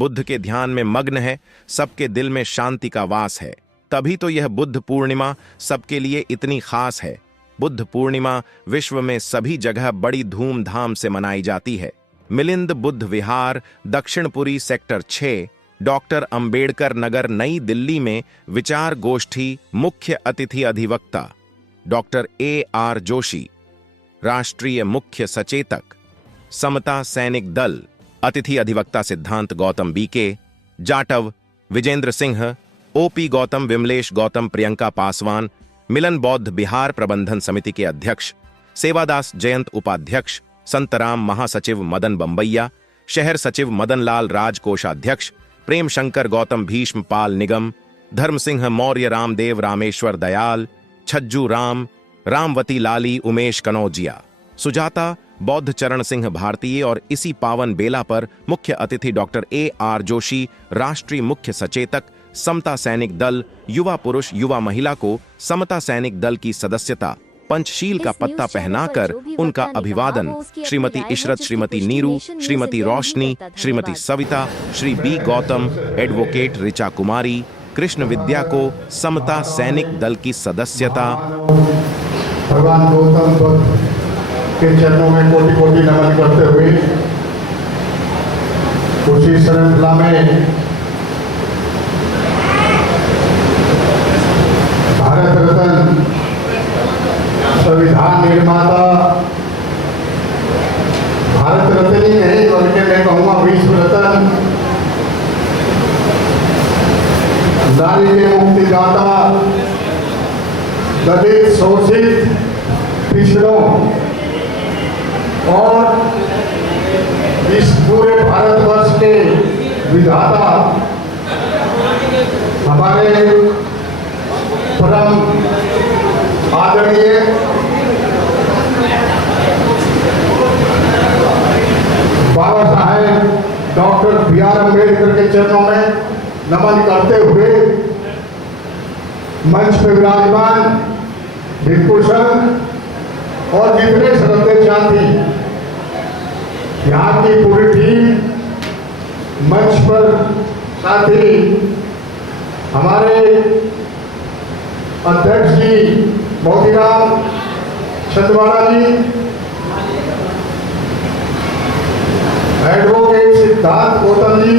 बुद्ध के ध्यान में मग्न है, सबके दिल में शांति का वास है। तभी तो यह बुद्ध पूर्णिमा सबके लिए इतनी खास है। बुद्ध पूर्णिमा विश्व में सभी जगह बड़ी धूमधाम से मनाई जाती है। मिलिंद बुद्ध विहार, दक्षिणपुरी सेक्टर 6, डॉक्टर अंबेडकर नगर, नई दिल्ली में विचार गोष्ठी। मुख्य अतिथि अधिवक्ता डॉक्टर AR जोशी, राष्ट्रीय मुख्य सचेतक समता सैनिक दल। अतिथि अधिवक्ता सिद्धांत गौतम BK, जाटव विजेंद्र सिंह, OP गौतम, विमलेश गौतम, प्रियंका पासवान। मिलन बौद्ध बिहार प्रबंधन समिति के अध्यक्ष सेवादास जयंत, उपाध्यक्ष संतराम, महासचिव मदन बंबैया, शहर सचिव मदनलाल राज, कोषाध्यक्ष प्रेम शंकर गौतम, भीष्म पाल निगम, धर्म सिंह मौर्य, रामदेव रामेश्वर दयाल, छज्जू राम, रामवती लाली, उमेश कनौजिया, सुजाता, बौद्ध चरण सिंह भारतीय। और इसी पावन बेला पर मुख्य अतिथि डॉक्टर AR जोशी, राष्ट्रीय मुख्य सचेतक समता सैनिक दल, युवा पुरुष युवा महिला को समता सैनिक दल की सदस्यता पंचशील का पत्ता पहनाकर उनका अभिवादन। श्रीमती इशरत, श्रीमती नीरू, श्रीमती रोशनी, श्रीमती सविता, श्री B गौतम, एडवोकेट ऋचा कुमारी, कृष्ण विद्या को समता सैनिक दल की सदस्यता। भगवान गौतम बुद्ध के चरणों में कोटि कोटि नमन करते हुए उसी श्रृंखला में भारत रत्न संविधान निर्माता, भारत रत्न ही नहीं बल्कि मैं कहूँगा विश्व रत्न, नारी के मुक्तिदाता, दलित, शोषित, पिछड़ों और इस पूरे भारतवर्ष के विधाता हमारे परम आदरणीय बाबा साहेब डॉक्टर BR अम्बेडकर के चरणों में नमन करते हुए मंच पर विराजमान भिक्षु संघ और जितने श्रद्धेय साथी, यहाँ की पूरी टीम, मंच पर साथी, हमारे अध्यक्ष जी मोतीराम छंदवाड़ा जी, एडवोकेट सिद्धांत गौतम जी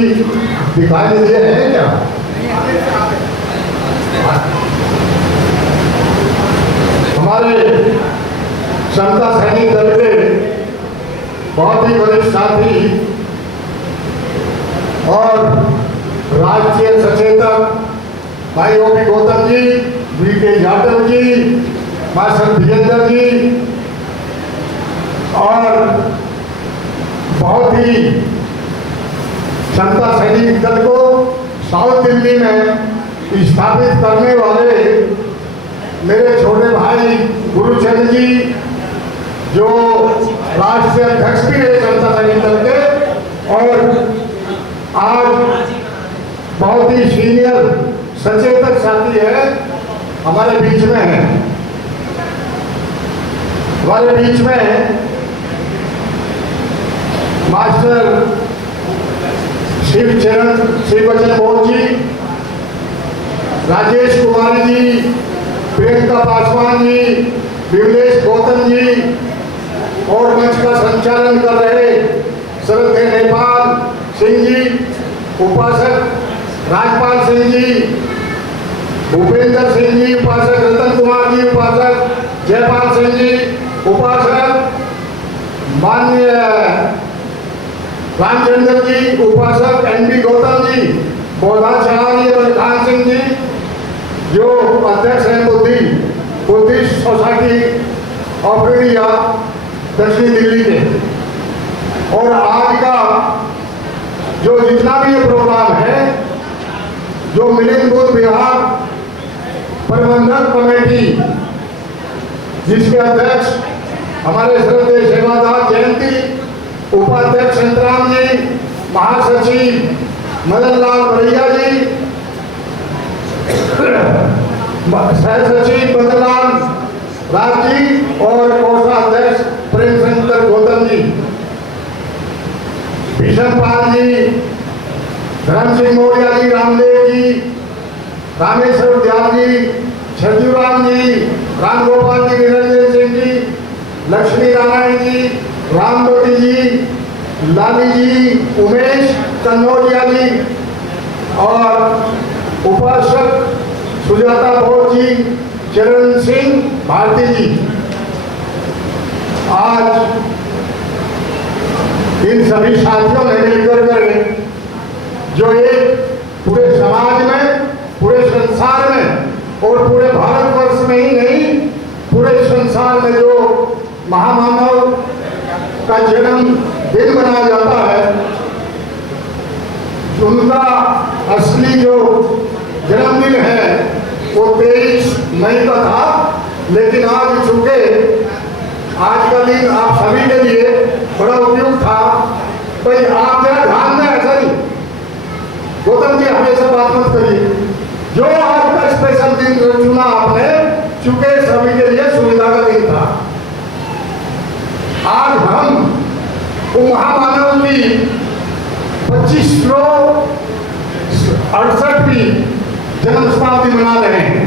दिखाई दे रहे हैं क्या? हमारे समता सैनिक दल के बहुत ही वरिष्ठ साथी और राष्ट्रीय सचेतक भाई OP गौतम जी, BK जाटव जी, मास्टर विजेंद्र जी और बहुत ही समता सैनिक दल को साउथ दिल्ली में स्थापित करने वाले मेरे छोटे भाई गुरुचंद जी, जो राष्ट्रीय अध्यक्ष भी रहे समता सैनिक दल के और आज बहुत ही सीनियर सचेतक साथी है, हमारे बीच में है। हमारे बीच में मास्टर शिवचरण बोध जी, राजेश कुमारी जी, प्रियंका पासवान जी, विमलेश गौतम जी और मंच का संचालन कर रहे श्रद्धेय नेपाल सिंह जी, उपासक राजपाल सिंह जी, भूपेंद्र सिंह जी, उपासक रतन कुमार जी, उपासक जयपाल सिंह जी, उपासक माननीय रामचंद्र जी, उपासक NB गौतम जी, बौद्धाचार्य बलखान सिंह जी, जो अध्यक्ष हैं बुद्धिस्ट सोसाइटी ऑफ इंडिया दक्षिण दिल्ली के। और आज का जो जितना भी ये प्रोग्राम है, जो मिलिंद बुद्ध विहार प्रबंधक कमेटी जिसके अध्यक्ष हमारे श्रद्धेय सेवादास जयंती, उपाध्यक्ष संतराम जी, महासचिव मदनलाल भैया जी, सह सचिव मदनलाल राज जी और कोषाध्यक्ष प्रेम शंकर गौतम जी, भीषण पाल जी, धर्म सिंह मौर्य जी, रामदेव जी, रामेश्वर दयाल जी, छज्जूराम जी, राम गोपाल जी, निरंजन सिंह जी, लक्ष्मी नारायण जी, रामवती जी, लाली जी, उमेश कन्नौजिया जी और उपासक सुजाता भोज जी, चरण सिंह भारती जी। आज इन सभी साथियों ने मिलकर कर जो एक पूरे समाज में, पूरे संसार में और पूरे भारतवर्ष में ही नहीं, पूरे संसार में जो महामानव का जन्म दिन मनाया जाता है, उनका असली जो जन्मदिन है वो 23 मई का था। लेकिन आज चूंकि आज का दिन आप सभी के लिए बड़ा उपयुक्त था, भाई आप जरा ध्यान में ऐसा नहीं, गौतम जी हमेशा बात मत करिए, जो आज का स्पेशल दिन चुना आपने, चूंकि सभी के लिए सुविधा का दिन था। आज हम महामानव की 2568वीं जन्म शताब्दी मना रहे हैं।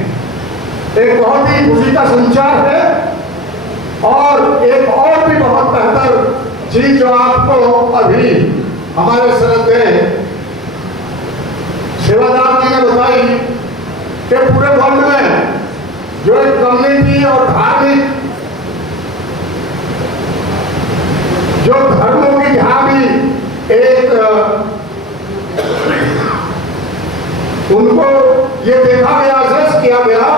एक बहुत ही खुशी का संचार है और एक और भी बहुत बेहतर चीज जो आपको अभी हमारे श्रद्धेय सेवादार जी ने बताई कि पूरे वर्ल्ड में जो एक कम्युनिटी और धार्मिक जो धर्मों की जहां भी एक उनको ये देखा गया, असेस किया गया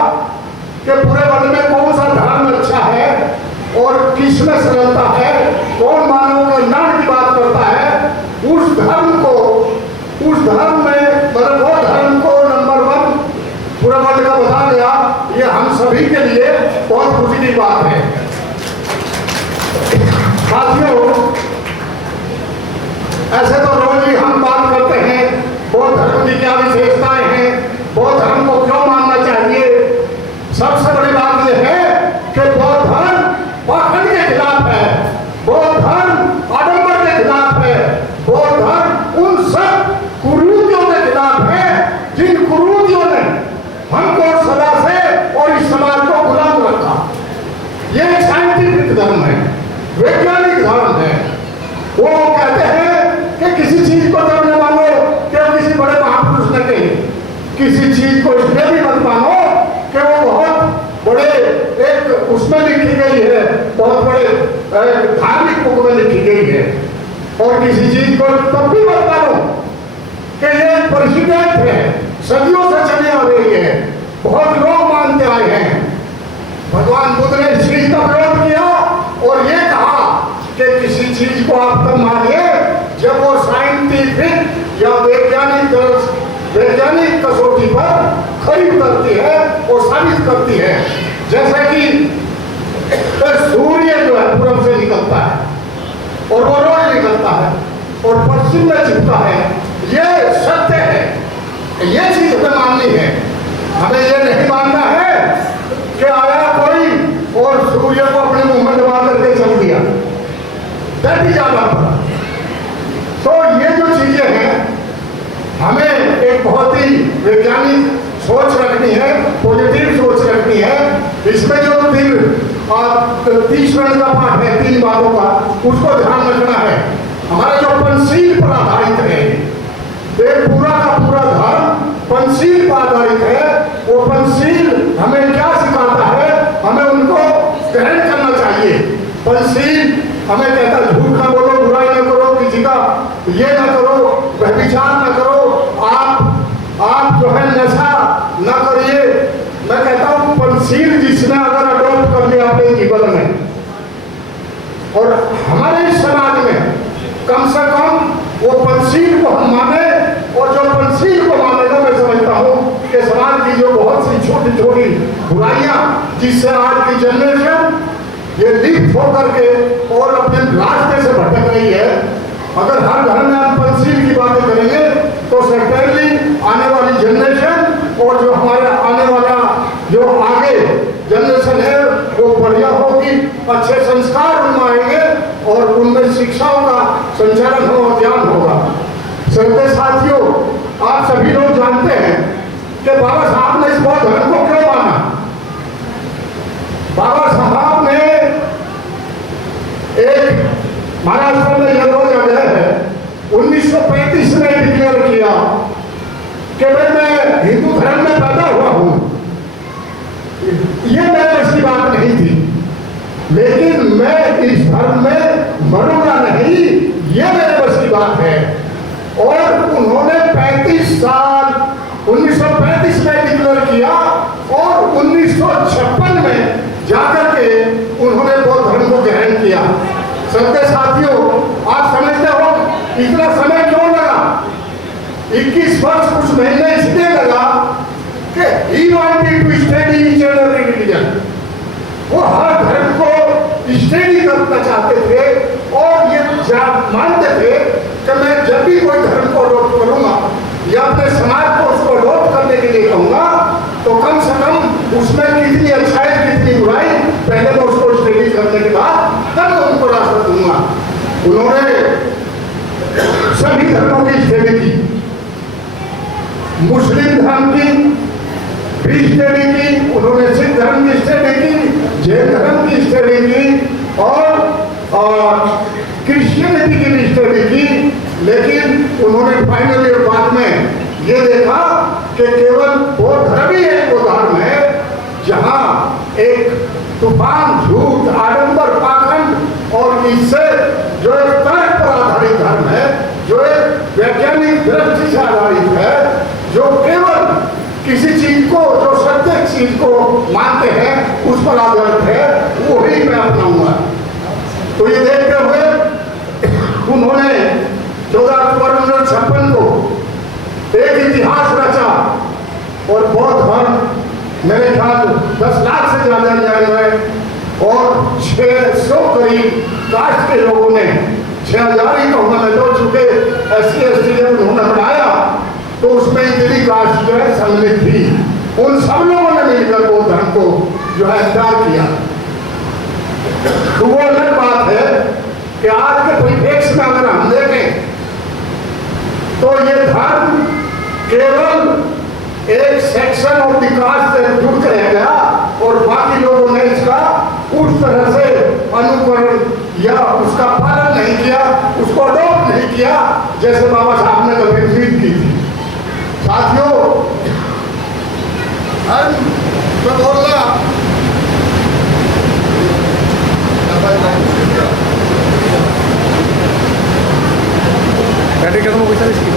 कि पूरे वर्ल्ड में कौन सा धर्म अच्छा है और किसमें सरलता है, कौन मानव के कल्याण की बात करता है, उस धर्म को, उस धर्म में मतलब वो धर्म को नंबर 1 पूरे वर्ल्ड का बता गया। ये हम सभी के लिए बहुत खुशी की बात है। साथियों, ऐसे तो रोज ही हम बात करते हैं बौद्ध धर्म की क्या विशेषताएं हैं, बौद्ध धर्म को क्यों मानना चाहिए। सबसे बड़ी बात यह है कि बौद्ध धर्म पाखंड के खिलाफ है, बौद्ध धर्म आडंबर के खिलाफ है, बौद्ध धर्म उन सब कुरीतियों के खिलाफ है जिन कुरीतियों ने हमको सदा से और इस समाज को गुलाम रखा। ये एक साइंटिफिक धर्म है, वैज्ञानिक धर्म है। वो कहते हैं कि किसी चीज को जब न मानो कि वो किसी बड़े महापुरुष ने कही, किसी चीज को इसलिए भी मत मानो कि वो बहुत बड़े एक उसमें लिखी गई है, बहुत बड़े धार्मिक बुक में लिखी गई है, और किसी चीज को तब भी मत मानो कि ये प्रेसिडेंट है, सदियों से चली आ रही है, बहुत लोग मानते आए हैं। भगवान बुद्ध ने इस चीज का विरोध किया और ये कहा कि किसी चीज को आप तब मानिए जब वो साइंटिफिक या वैज्ञानिक कसौटी पर खरी उतरती है और साबित करती है। जैसे कि सूर्य जो है पूरब से निकलता है और वो रोज निकलता है और पश्चिम में छिपता है, ये सत्य है, ये चीज हमें माननी है। हमें ये नहीं मानना है कि आया कोई और सूर्य को अपने मुंह में दबा करके चल दिया, दैट इज आवर। तो ये जो चीजें हैं हमें एक बहुत ही वैज्ञानिक सोच रखनी है, पॉजिटिव सोच रखनी है। इसमें जो 30 मिनट का पाठ है 3 बातों का, उसको ध्यान रखना है। हमारा जो पंचशील पर आधारित है, एक पूरा का पूरा धर्म पंचशील पर आधारित है। वो पंचशील हमें क्या सिखाता है, हमें उनको ग्रहण करना चाहिए। पंचशील हमें कहता है झूठ ना बोलो, बुराई ना करो, किसी का ये ना करो, व्यभिचार ना करो, आप जो है नशा ना करिए। मैं कहता हूँ पंचशील जिसने अगर अडॉप्ट कर लिया अपने जीवन में, और हमारे इस समाज में कम से कम वो पंचशील को हम माने, और जो पंचशील को मानेगा मैं समझता हूँ कि समाज की जो बहुत सी छोटी छोटी बुराइयां जिससे आज की जनरेशन ये लिप्त होकर के और अपने रास्ते से भटक रही है, अगर हर घर में हम पंचशील की बातें करेंगे तो सेकेंडली आने वाली जनरेशन और जो हमारे आने वाला जो आगे जनरेशन है वो बढ़िया होगी, अच्छे संस्कार उनमें आएंगे और उनमें शिक्षाओं का संचालन होगा, ज्ञान होगा। संत साथियों, सबके साथियों, आप समझते हो इतना समय क्यों लगा? 21 वर्ष कुछ महीने इसलिए लगा कि he wanted to study each and every religion. वो हर धर्म को स्टडी करना चाहते थे और ये मानते थे कि मैं जब भी कोई धर्म को अडॉप्ट करूंगा या अपने समाज को उसको अडॉप्ट करने के लिए कहूंगा तो कम से कम उसमें कितनी अच्छाई कितनी बुराई पहले मैं उसको स्टडी करने के बाद तब मैं उनको रास्ता दूंगा। उन्होंने सभी धर्मों की स्टडी की, मुस्लिम धर्म की भी स्टडी की, उन्होंने सिख धर्म की स्टडी की, जैन धर्म की स्टडी की और क्रिश्चियनिटी की भी स्टडी की। लेकिन उन्होंने फाइनली और बाद में ये देखा कि केवल वो धर्म ही एक वो धर्म है जहां एक तूफान, झूठ, आडंबर, पाखंड और इससे जो एक तर्क पर आधारित धर्म है, जो एक वैज्ञानिक दृष्टि से आधारित है, जो केवल किसी चीज को, जो सत्य चीज को मानते हैं उस पर आधारित है, वो ही मैं अपनाऊंगा। तो ये देखते हुए उन्होंने 14 अक्टूबर 1956 को एक इतिहास रचा और बौद्ध धर्म मेरे ख्याल 10 लाख से ज्यादा अनुयायी है और 600 करीब कास्ट के लोगों ने 6000 ही कहूँगा मैं तो, चुके SC ST जब उन्होंने बनाया तो उसमें इतनी कास्ट जो है सम्मिलित थी। उन सब लोगों ने मिलकर बौद्ध धर्म को जो है अख्तियार किया। तो वो अलग बात है कि आज के परिप्रेक्ष्य में अगर हम देखें तो ये धर्म केवल एक सेक्शन ऑफ द कास्ट से जुड़ के रह गया और बाकी लोगों ने इसका उस तरह से अनुकरण या उसका पालन नहीं किया, उसको अडॉप्ट नहीं किया जैसे बाबा साहब ने कभी उम्मीद की थी। साथियों, मैं बोलना बैटरी खत्म हो गई सर, इसकी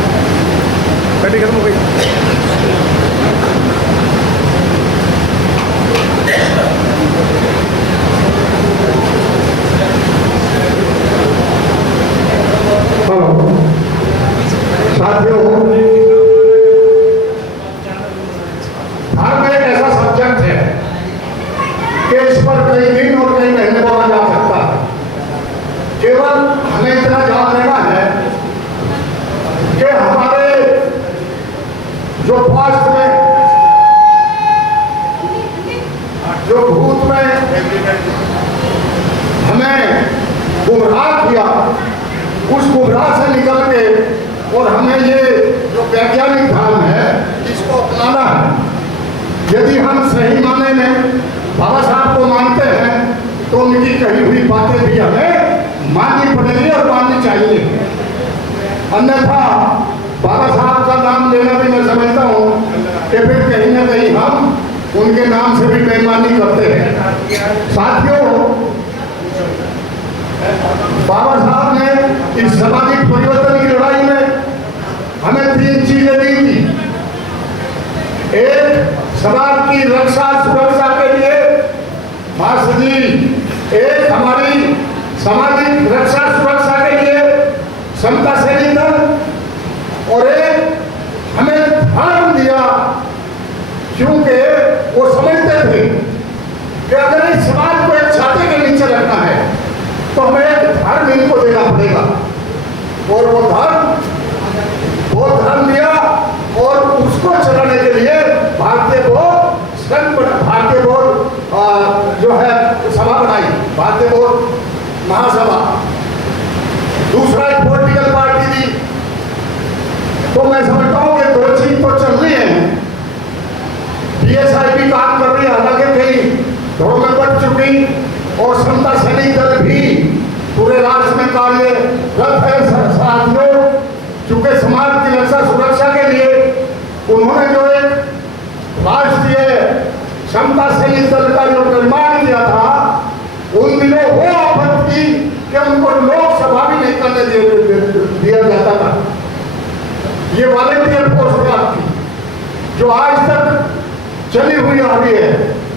बैटरी खत्म हो गई। साथियों, धर्म एक ऐसा सब्जेक्ट है कि इस पर कई दिन और कई महीने बोला जा सकता है। केवल हमें इतना जान लेना है कि हमारे जो पास्ट में, जो भूत में हमें गुमराह किया, उस गुमराह से निकल के और हमें ये जो वैज्ञानिक धर्म है इसको अपनाना है। यदि हम सही माने में बाबा साहब को मानते हैं तो उनकी कही हुई बातें भी हमें माननी पड़ेगी और माननी चाहिए। अन्यथा बाबा साहब का नाम लेना भी मैं समझता हूँ कि फिर कहीं ना कहीं हम उनके नाम से भी बेईमानी करते हैं। साथियों, बाबा साहब ने इस सामाजिक परिवर्तन की लड़ाई में हमें 3 चीजें दी थी। एक, समाज की रक्षा सुरक्षा के लिए मास्टर जी, एक हमारी सामाजिक रक्षा सुरक्षा के लिए समता सैनिक दल, और एक हमें धर्म दिया क्योंकि वो समझते थे कि अगर इस समाज को एक छाते के नीचे रखना है तो हमें एक धर्म इनको देना पड़ेगा। और वो धर्म दिया और उसको चलाने के लिए भारतीय बौद्ध संघ, भारतीय बौद्ध जो है सभा बनाई, भारतीय बौद्ध महासभा। दूसरा एक पॉलिटिकल पार्टी दी। तो मैं समझता हूँ कि 2 चीज तो चल रही है। DSIP काम कर रही है, हालांकि कई घरों में बढ़ चुकी, और समता सैनिक दल भी पूरे राष्ट्र में कार्यरत है। साथियों, चूंकि समाज की रक्षा सुरक्षा के लिए उन्होंने जो एक राष्ट्रीय समता सैनिक दल का जो निर्माण किया था, उन दिनों वो आफत थी कि उनको लोकसभा भी नहीं करने दिया जाता था। ये वॉलंटियर पोस्ट थी जो आज तक चली हुई आ रही है।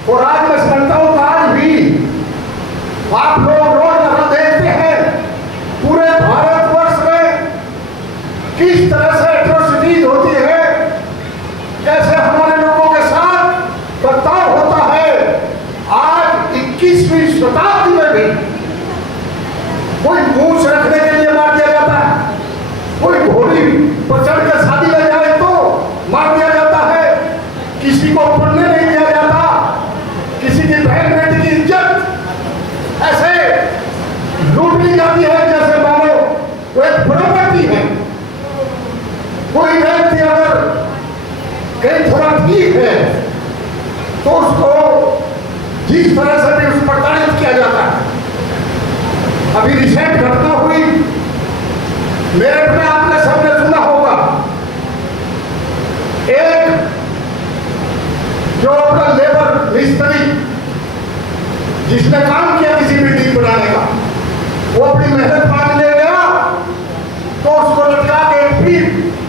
और आज मैं समझता हूँ आज भी आप लोग रोज देखते हैं किस तरह से एट्रोसिटीज होती है, कैसे हमारे लोगों के साथ बर्ताव होता है। आज 21वीं शताब्दी में भी कोई मूछ रखने के लिए मार दिया जाता है, कोई घोड़ी पर चढ़ कर शादी ले जाए तो मार दिया जाता है, किसी को पढ़ने नहीं दिया जाता, किसी की बहन बेटी की इज्जत ऐसे लूट ली जाती है जैसे मानो वो एक प्रॉपर्टी है। कोई व्यक्ति अगर कहीं थोड़ा ठीक है तो उसको जिस तरह से भी उस पर तारीफ किया जाता है। अभी रिसेंट घटना हुई मेरठ में, आपने सबने सुना होगा, एक जो अपना लेबर मिस्त्री जिसने काम किया किसी बिल्डिंग बनाने का, वो अपनी मेहनत मान ले गया तो उसको लटका के फिर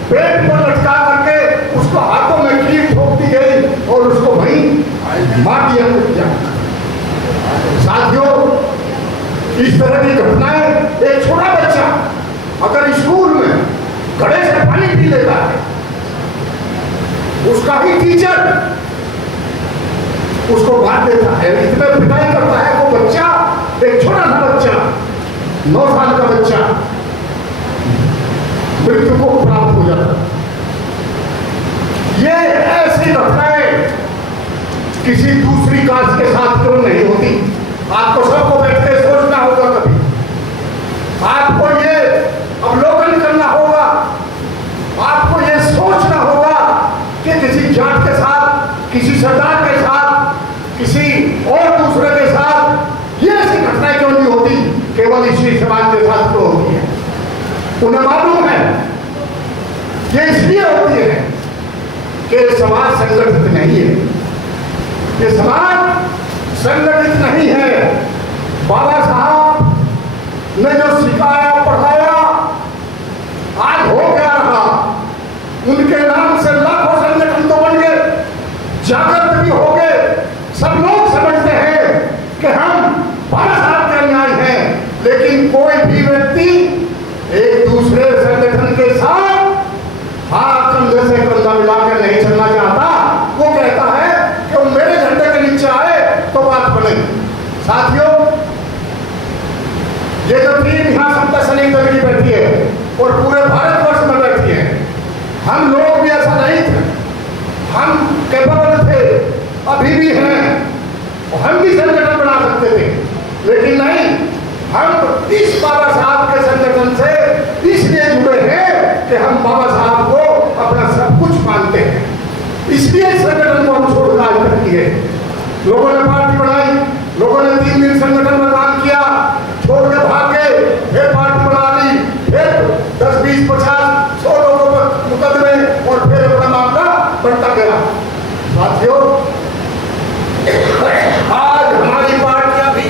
पेट पर लटका करके उसको हाथों में कील ठोक दी गई और उसको वहीं मार दिया गया। साथियों, इस तरह की घटनाएं, एक छोटा बच्चा अगर स्कूल में घड़े से पानी पी लेता है, उसका ही टीचर उसको मार देता है, इतने पिटाई करता है वो बच्चा, एक छोटा सा बच्चा 9 साल का बच्चा मृत्यु को प्राप्त हो जाता है। ये ऐसी घटनाएं किसी दूसरी कास्ट के साथ क्यों नहीं होती? आपको सबको बैठकर सोचना होगा, कभी आपको ये अवलोकन करना होगा, आपको ये सोचना होगा कि किसी जाट के साथ, किसी सरदार के साथ, किसी और दूसरे के साथ ये ऐसी घटनाएं क्यों नहीं होती, केवल इसी समाज के साथ क्यों होती है? उन्हें मालूम है ये इसलिए होती है कि समाज संगठित नहीं है, ये समाज संगठित नहीं है। बाबा साहब ने जो सिखाया पढ़ाया आज हो गया रहा, उनके नाम से लाखों संगठन तो बन गए, जागृत भी हो गए, सब लोग समझते हैं कि हम बाबा साहब के अनुयायी हैं, लेकिन कोई भी व्यक्ति एक दूसरे संगठन के साथ हाथ कंधे से कंधा मिलाकर नहीं चलना चाहता। वो कहता है कि वो मेरे झंडे के नीचे आए तो बात बने। साथियों, ये जो टीम यहाँ समता सैनिक दल की बैठी है और पूरे भारतवर्ष में बैठी है, हम लोग भी ऐसा नहीं थे, हम कैपेबल थे, अभी भी हैं, हम भी संगठन बना सकते थे, लेकिन नहीं, हम इस बाबा साहब के संगठन से इसलिए जुड़े हैं कि हम बाबा साहब को अपना सब कुछ मानते हैं, इसलिए इस संगठन को हम छोड़ना आज तक किए। लोगों ने पार्टी बनाई, लोगों ने 3 दिन संगठन में काम किया, छोड़ के भाग गए, फिर पार्टी बना ली, फिर 10, 20, 50, 100 लोगों पर मुकदमे और फिर अपना मामला बढ़ता गया। साथियों, आज हमारी पार्टियां भी,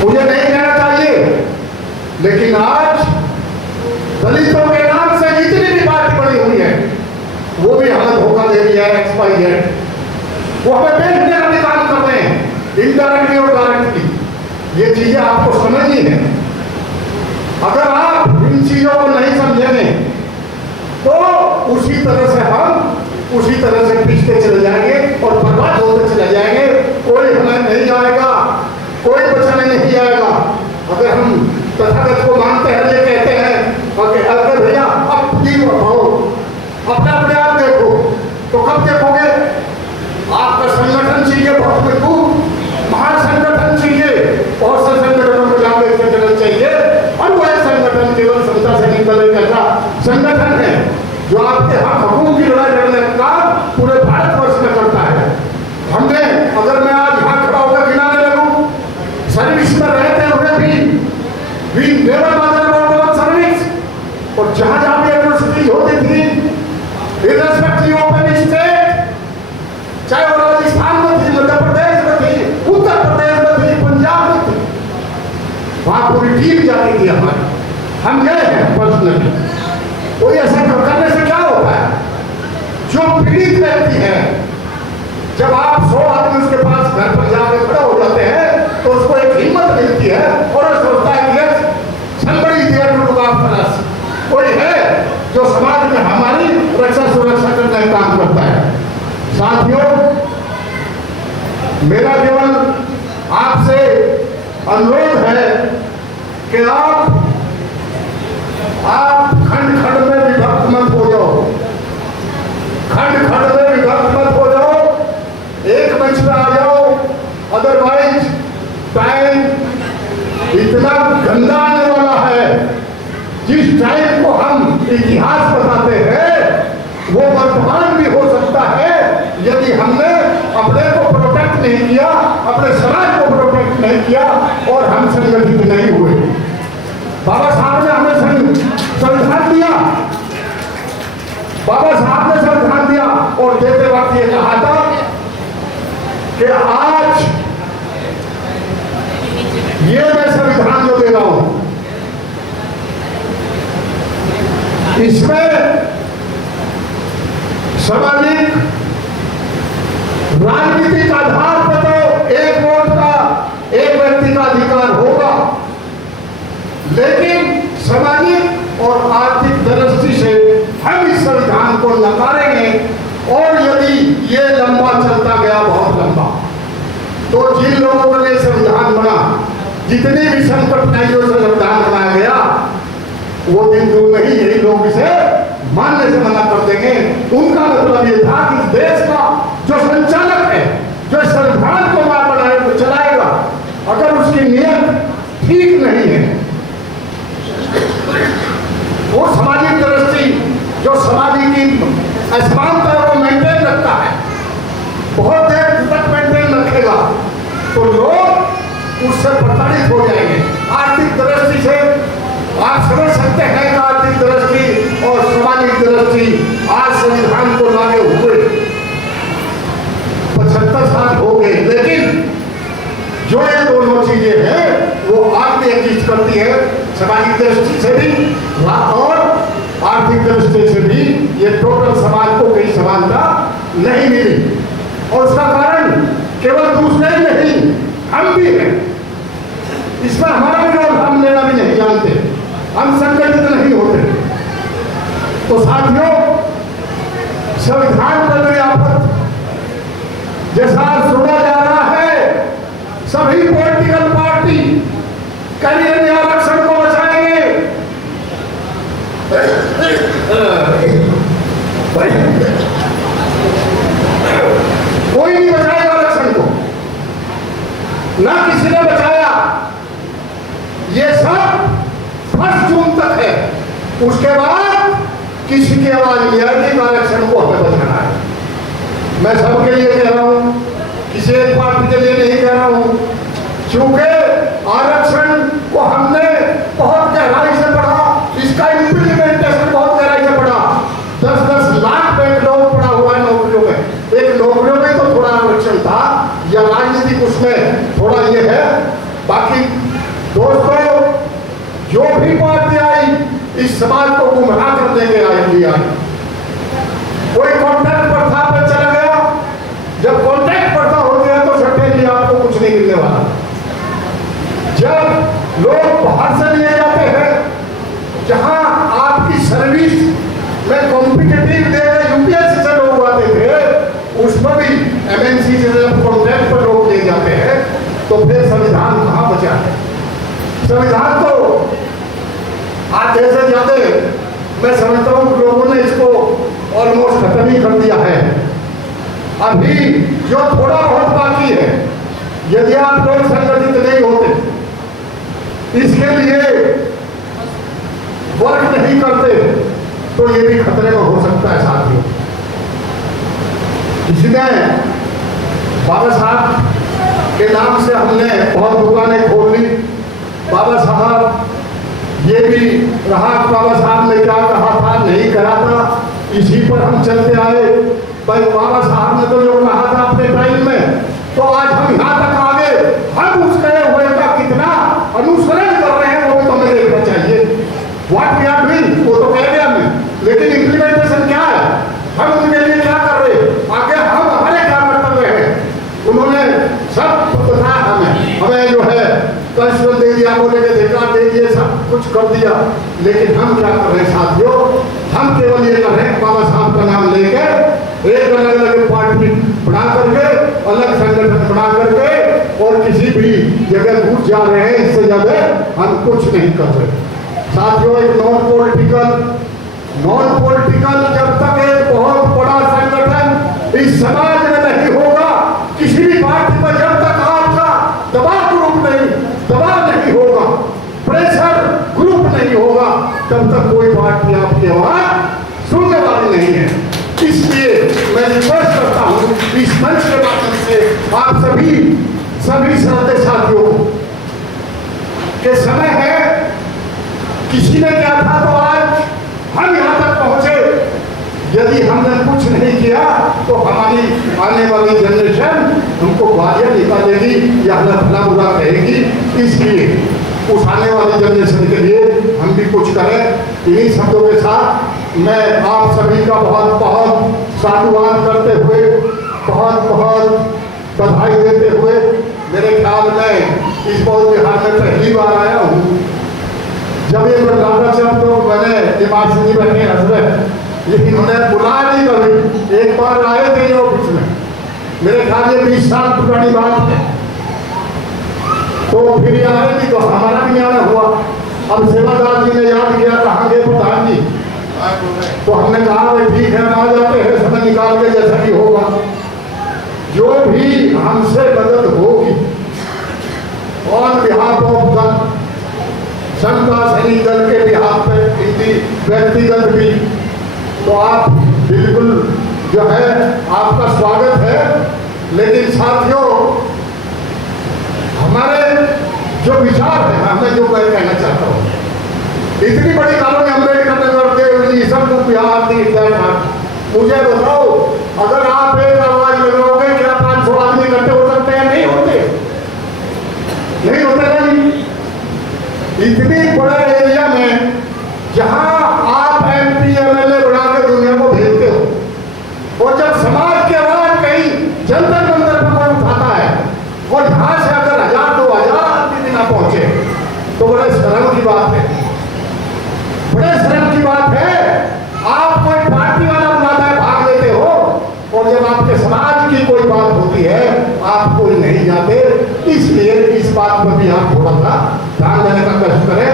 मुझे नहीं कहना चाहिए, लेकिन आज दलितों के नाम से जितनी भी पार्टी बनी हुई है वो भी हमें धोखा दे रही है, एक्सपायर्ड, वो हमें बेचने का भी काम कर रहे हैं, इनडायरेक्टली और डायरेक्टली। ये चीजें आपको समझनी है। अगर आप इन चीजों को नहीं समझेंगे तो उसी तरह से हम उसी तरह से पिछते चले जाएंगे और बर्बाद होते चले जाएंगे। कोई हमें नहीं आएगा, कोई बचाने नहीं आएगा। अगर हम तथागत को मानते हैं, ये कहते हैं अगर भैया अब ठीक हो, अपने अपने आप देखो, तो कब देखोगे? आपका संगठन चाहिए बहुत मजबूत, महान संगठन चाहिए, बहुत से संगठनों को जाकर संगठन चाहिए, और वह संगठन केवल समता सैनिक दल का संगठन है जो आपके हक हकूक की लड़ाई लड़ने का काम पूरे भारतवर्ष में करता है। हमने, अगर मैं आज यहाँ खड़ा होकर गिनाने लगूं, सर्विस में रहते हुए भी नेवर मदर अबाउट सर्विस, और जहां जहां भी यूनिवर्सिटी होती थी, इररेस्पेक्टिव ऑफ एनी स्टेट, चाहे वो राजस्थान में थी, मध्य प्रदेश में थी, उत्तर प्रदेश में थी, पंजाब में थी, वहां पूरी टीम जाती थी हमारी, हम गए हैं पर्सनली। कोई ऐसा करने से क्या होता है? जो पीड़ित व्यक्ति है, जब आप 100 आदमी उसके पास घर पर जाकर खड़े हो जाते हैं तो उसको एक हिम्मत मिलती है और सोचता है कि somebody is there to look after us, मेरा केवल आपसे अनुरोध है कि आप खंड खंड में विभक्त मत हो जाओ, खंड खंड में विभक्त मत हो जाओ, एक मंच पे आ जाओ। अदरवाइज टाइम इतना गंदा आने वाला है, जिस टाइम को हम इतिहास बताते हैं वो वर्तमान भी हो सकता है यदि हमने अपने को प्रोटेक्ट नहीं किया, अपने समाज को प्रोटेक्ट नहीं किया और हम संगठित नहीं हुए। बाबा साहब ने हमें संविधान दिया, बाबा साहब ने संविधान दिया और देते वक्त ये कहा था कि आज ये मैं संविधान जो दे रहा हूं इसमें सामाजिक राजनीतिक आधार पर तो एक वोट का एक व्यक्ति का अधिकार होगा, लेकिन सामाजिक और आर्थिक दृष्टि से हम इस संविधान को नकारेंगे। और यदि ये लंबा चलता गया, बहुत लंबा, तो जिन लोगों के लिए संविधान बना, जितनी भी संकटनाइयों से संविधान बनाया गया, वो दिन दूर नहीं यही लोग इसे मानने से मना कर देंगे। उनका मतलब ये था कि इस देश का जो संचालक है, जो संविधान को चलाएगा, अगर उसकी नीयत ठीक नहीं है, वो सामाजिक दृष्टि जो सामाजिक असमानता को मेंटेन रखता है, बहुत देर तक मेंटेन रखेगा, तो लोग उससे प्रताड़ित हो जाएंगे। आर्थिक दृष्टि से आप समझ सकते हैं कि आर्थिक दृष्टि और सामाजिक दृष्टि आज संविधान को लागे हुए 75 साल हो गए, लेकिन जो ये दोनों चीजें हैं वो आज भी एग्जिस्ट करती है, सामाजिक दृष्टि से भी और आर्थिक दृष्टि से भी। ये टोटल समाज को कहीं समानता नहीं मिली और उसका कारण केवल दूसरे नहीं, हम भी हैं। इसमें हमारा भी रोल हम लेना भी नहीं जानते, हम संगठित नहीं होते। तो साथियों, संविधान पर भी आफत जैसा सुना जा रहा है, सभी पॉलिटिकल पार्टी करियर आरक्षण को बचाएंगे, कोई नहीं बचाएगा आरक्षण को, ना किसी ने बचाया। ये सब 1 जून तक है, उसके बाद किसी की आवाज नहीं आएगी, आरक्षण को हमें बचाना है। मैं सबके लिए कह रहा हूं, किसी एक पार्टी के लिए नहीं कह रहा हूं, क्योंकि आरक्षण को हमने बहुत गहराई से पढ़ा, इसका इम्प्लीमेंटेशन बहुत गहराई से पढ़ा। 10-10 लाख बैकलॉग पड़ा हुआ है नौकरियों में। एक नौकरियों में तो थोड़ा आरक्षण था, या राजनीतिक उसमें थोड़ा ये है। बाकी दोस्तों, जो भी पार्टी आई इस समाज को गुमराह करने के आई। कोई कॉन्ट्रैक्ट प्रथा पे चला गया, जब कॉन्ट्रैक्ट प्रथा होती है तो सट्टे आपको कुछ नहीं मिलने वाला। जब लोग बाहर से लिए जाते हैं, जहां आपकी सर्विस में कॉम्पिटिटिव दे रहे यूपीएससी से लोग आते थे, उसमें भी एमएनसी से जब कॉन्ट्रैक्ट पर लोग ले जाते हैं, तो फिर संविधान कहां बचा है? संविधान तो आज जैसे जाते, मैं समझता हूं लोगों ने इसको ऑलमोस्ट खत्म ही कर दिया है। अभी जो थोड़ा बहुत बाकी है, यदि आप लोग संगठित नहीं होते, इसके लिए वर्क नहीं करते, तो ये भी खतरे में हो सकता है साथियों। इसलिए बाबा साहब के नाम से हमने बहुत दुकानें खोल ली। बाबा साहब ये भी रहा, बाबा साहब ने क्या कहा था, नहीं कहा था, इसी पर हम चलते आए। भाई बाबा साहब ने तो जो कहा था अपने टाइम में, तो आज हम यहाँ तक आ गए। हम उस कहे हुए का कितना अनुसरण कर रहे हैं वो भी तो हमें देखना चाहिए। व्हाट वी आर डूइंग वो तो कह दिया हमने, लेकिन इम्प्लीमेंटेशन क्या है, हम उनके लिए क्या कर रहे हैं, आगे हम हमारे क्या कर्तव्य हैं। उन्होंने सब पता हमें जो है कष्ट दे दिया, बोले के अधिकार दे दिए, सब कुछ कर दिया, लेकिन हम क्या कर रहे हैं साथियों? हम केवल ये कर रहे हैं बाबा साहब का नाम लेके एक अलग अलग पार्टी बना करके अलग संगठन बना करके और किसी भी जगह घुस जा रहे हैं, इससे ज्यादा हम कुछ नहीं कर रहे। साथियों, एक नॉन पॉलिटिकल जब तक एक बहुत बड़ा संगठन इस समाज में नहीं होगा, किसी भी पार्टी पर जब तक आपका दबाव ग्रुप नहीं होगा, प्रेशर ग्रुप नहीं होगा, तब तक कोई पार्टी आपकी आवाज सुनने वाली नहीं है। इसलिए मैं रिक्वेस्ट करता हूं इस मंच के माध्यम से आप सभी श्रद्धेय साथियों के समय है, किसी ने क्या था तो आज हम यहां तक पहुंचे। यदि हमने कुछ नहीं किया तो हमारी आने वाली जनरेशन हमको गालियां निकालेगी या भला बुरा कहेगी। इसलिए उस आने वाली जनरेशन के लिए हम भी कुछ करें। इन्हीं शब्दों के साथ मैं आप सभी का बहुत बहुत साधुवाद करते हुए, बहुत बहुत बधाई देते हुए, मेरे ख्याल में इस बहुत बिहार में पहली बार आया हूँ। जब ये बंगाला जब तो मैंने दिमाग से नहीं बैठे हंस रहे, लेकिन उन्हें बुला नहीं कभी। एक बार आए थे ऑफिस में, मेरे ख्याल ये 20 साल पुरानी बात है। तो फिर आएगी तो हमारा भी आना हुआ। अब सेवादार जी ने याद किया, कहाँ गए प्रधान जी? तो हमने कहा भाई ठीक है, आ जाते हैं समय निकाल के, जैसा भी होगा। जो भी हमसे मदद होगी ऑन बिहाफ ऑफ द संघ सैनिक दल के बिहाफ पे, इनकी व्यक्तिगत भी, तो आप बिल्कुल जो है आपका स्वागत है। लेकिन साथियों, हमारे जो विचार है, मैं जो कहना चाहता हूँ, इतनी बड़ी कॉलोनी अम्बेडकर नगर के सब बिहार मुझे बताओ, अगर आप एक आवाज लगाओगे क्या 500 आदमी इकट्ठे हो सकते हैं? नहीं होते नहीं। इतनी बड़े एरिया में जहां आप MP MLA बना के दुनिया को भेजते हो, और जब समाज की आवाज कहीं जंतर मंतर पर कोई उठाता है और यहां से अगर 1000-2000 आदमी भी ना पहुंचे तो बड़े शर्म की बात है, बड़े शर्म की बात है। आप कोई पार्टी वाला बुलाता है, भाग लेते हो, और जब आपके समाज की कोई बात होती है आप कोई नहीं जाते। इसलिए इस बात पर भी आप थोड़ा सा ध्यान देने का कष्ट करें।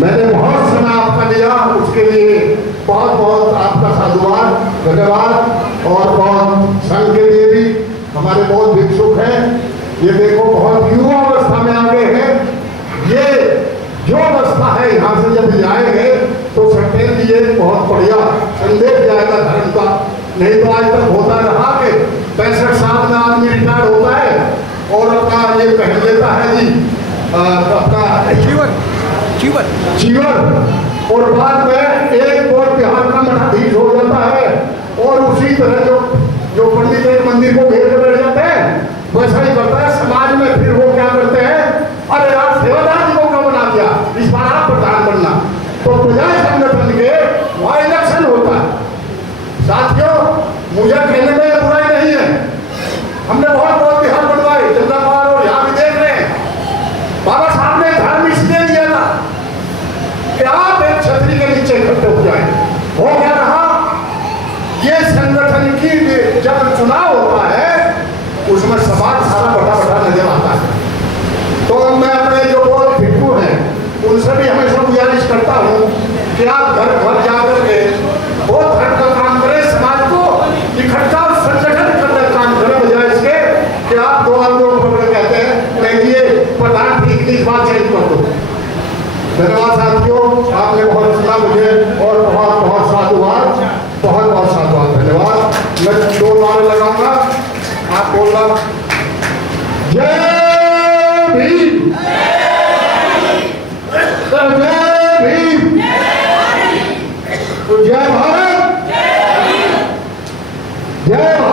मैंने बहुत समय आपका लिया, उसके लिए बहुत बहुत आपका साधुवाद, धन्यवाद। और बहुत संघ के लिए भी हमारे बहुत भिक्षुक हैं। ये देखो बहुत युवा अवस्था में आ गए हैं। ये जो अवस्था है, यहाँ से जब जाएंगे तो सर्टेनली ये बहुत बढ़िया संदेश जाएगा धर्म का। नहीं तो आज तक होता रहा कि 65 साल में आदमी रिटायर होता है और अपना ये पहन लेता है जी अपना जीवन, और बाद में एक और बिहार का मठाधीश हो जाता है। और उसी तरह जो पंडित एक मंदिर को घेर कर बैठ जाते हैं, वैसा ही करता है समाज में। फिर वो क्या करते हैं, अरे यार सेवादार जी को क्यों बना दिया, इस बार आप प्रधान बनना। तो प्रजा संगठन के वहां इलेक्शन होता है। साथियों, मुझे कहने में बुराई नहीं है, हमने बहुत बिहार बनवाए, जनता पार्टी, और यहाँ भी देख रहे हैं। बाबा साहब ने धर्म इसलिए दिया था कि आप एक छतरी के नीचे इकट्ठे हो जाए। हो क्या रहा, ये संगठन की जब चुनाव होता है उसमें समाज सारा बटा नजर आता है। तो मैं अपने जो बहुत भिक्षु हैं उनसे भी हमेशा गुजारिश करता हूँ कि आप घर घर जाकर के बहुत धर्म का काम करें, समाज को इकट्ठा और संगठन करने का काम करें, बजाय इसके कि आप दो आदमियों को पकड़ कहते हैं कहिए प्रधान ठीक इस बात चेंज कर दो। धन्यवाद साथियों, आपने बहुत सुना मुझे, और बहुत बहुत साधुवाद, बहुत बहुत साधुवाद, धन्यवाद। मैं 2 नारे लगाऊंगा, आप बोलना। जय भीम, जय भीम, जय भारत, जय भारत।